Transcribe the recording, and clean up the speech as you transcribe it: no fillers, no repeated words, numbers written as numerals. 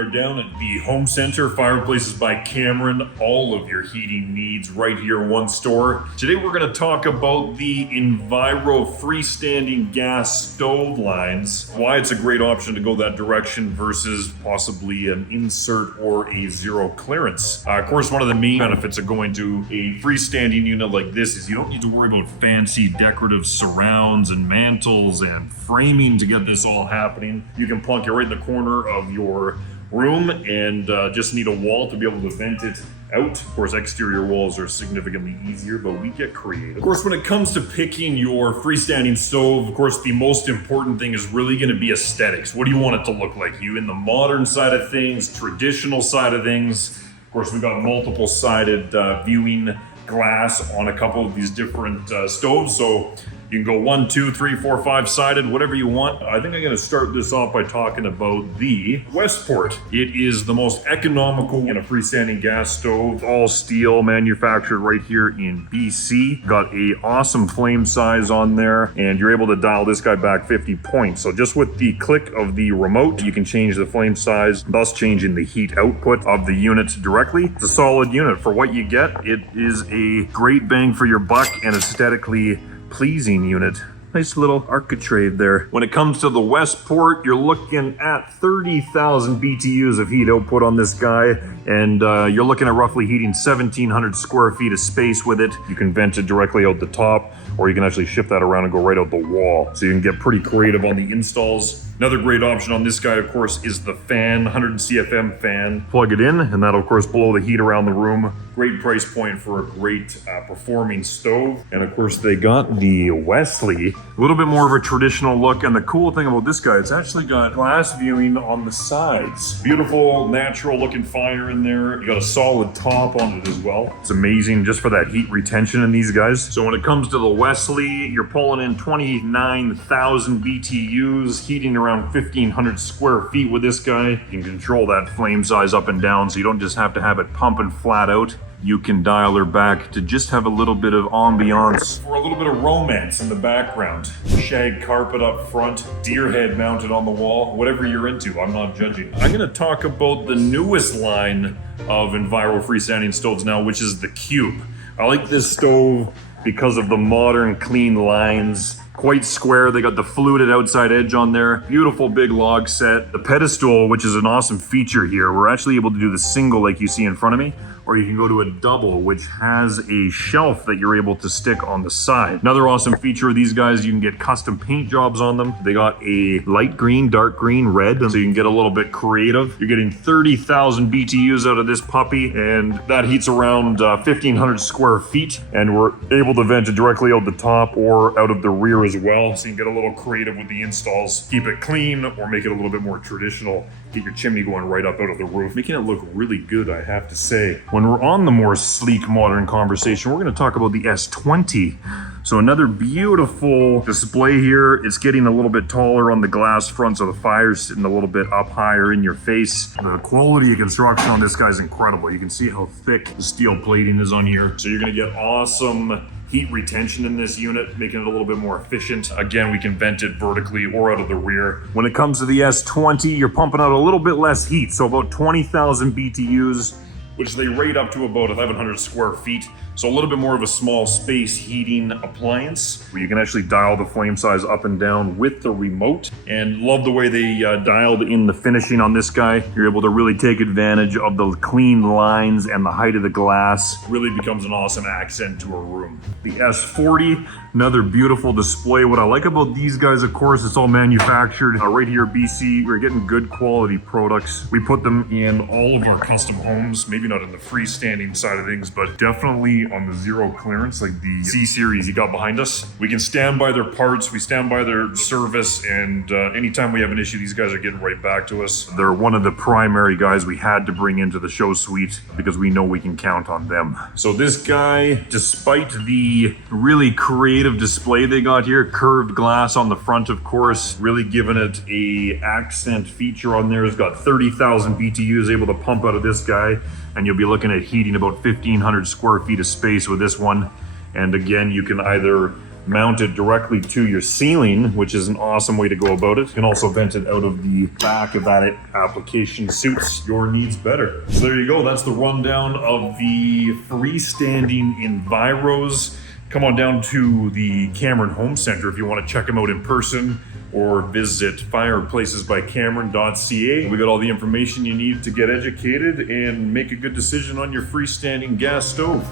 are down at the Home Center, Fireplaces by Cameron. All of your heating needs right here in one store. Today we're going to talk about the Enviro Freestanding Gas Stove lines, why it's a great option to go that direction versus possibly an insert or a zero clearance. Of course, one of the main benefits of going to a freestanding unit like this is you don't need to worry about fancy decorative surrounds and mantles and framing to get this all happening. You can plunk it right in the corner of your room and just need a wall to be able to vent it out. Of course, exterior walls are significantly easier, but we get creative. Of course, when it comes to picking your freestanding stove, of course, the most important thing is really going to be aesthetics. What do you want it to look like? You in the modern side of things, traditional side of things. Of course, we've got multiple sided viewing glass on a couple of these different stoves, so you can go 1, 2, 3, 4, 5 sided, whatever you want. I think I'm going to start this off by talking about the Westport. It is the most economical in a freestanding gas stove, all steel, manufactured right here in BC. Got a awesome flame size on there, and you're able to dial this guy back 50 points. So just with the click of the remote, you can change the flame size, thus changing the heat output of the unit directly. It's a solid unit for what you get. It is a great bang for your buck and aesthetically pleasing unit. Nice little architrave there. When it comes to the Westport, you're looking at 30,000 BTUs of heat output on this guy, and you're looking at roughly heating 1,700 square feet of space with it. You can vent it directly out the top, or you can actually shift that around and go right out the wall. So you can get pretty creative on the installs. Another great option on this guy, of course, is the fan, 100 CFM fan. Plug it in, and that'll, of course, blow the heat around the room. Great price point for a great performing stove. And of course, they got the Westley. A little bit more of a traditional look, and the cool thing about this guy, it's actually got glass viewing on the sides. Beautiful, natural looking fire in there. You got a solid top on it as well. It's amazing just for that heat retention in these guys. So when it comes to the Westley, you're pulling in 29,000 BTUs, heating around 1,500 square feet with this guy. You can control that flame size up and down, so you don't just have to have it pumping flat out. You can dial her back to just have a little bit of ambiance for a little bit of romance in the background. Shag carpet up front, deer head mounted on the wall, whatever you're into, I'm not judging. I'm gonna talk about the newest line of Enviro freestanding stoves now, which is the Cube. I like this stove because of the modern clean lines. Quite square, they got the fluted outside edge on there. Beautiful big log set. The pedestal, which is an awesome feature here, we're actually able to do the single like you see in front of me, or you can go to a double, which has a shelf that you're able to stick on the side. Another awesome feature of these guys, you can get custom paint jobs on them. They got a light green, dark green, red, so you can get a little bit creative. You're getting 30,000 BTUs out of this puppy, and that heats around 1,500 square feet, and we're able to vent it directly out the top or out of the rear as well, so you can get a little creative with the installs. Keep it clean or make it a little bit more traditional. Get your chimney going right up out of the roof, making it look really good, I have to say. When we're on the more sleek modern conversation, we're going to talk about the S20. So another beautiful display here. It's getting a little bit taller on the glass front, so the fire's sitting a little bit up higher in your face. The quality of construction on this guy is incredible. You can see how thick the steel plating is on here. So you're going to get awesome heat retention in this unit, making it a little bit more efficient. Again, we can vent it vertically or out of the rear. When it comes to the S20, you're pumping out a little bit less heat, so about 20,000 BTUs, which they rate up to about 1,100 square feet. So a little bit more of a small space heating appliance where you can actually dial the flame size up and down with the remote. And love the way they dialed in the finishing on this guy. You're able to really take advantage of the clean lines and the height of the glass. Really becomes an awesome accent to a room. The S40, another beautiful display. What I like about these guys, of course, it's all manufactured right here in BC. We're getting good quality products. We put them in all of our custom homes, maybe not in the freestanding side of things, but definitely on the zero clearance, like the C-Series you got behind us. We can stand by their parts, we stand by their service, and anytime we have an issue, these guys are getting right back to us. They're one of the primary guys we had to bring into the show suite because we know we can count on them. So this guy, despite the really creative display they got here, curved glass on the front, of course, really giving it a accent feature on there. It's got 30,000 BTUs able to pump out of this guy, and you'll be looking at heating about 1,500 square feet of space with this one. And again, you can either mounted directly to your ceiling, which is an awesome way to go about it. You can also vent it out of the back if that application suits your needs better. So there you go. That's the rundown of the freestanding Enviros. Come on down to the Cameron Home Center if you want to check them out in person, or visit fireplacesbycameron.ca. We got all the information you need to get educated and make a good decision on your freestanding gas stove.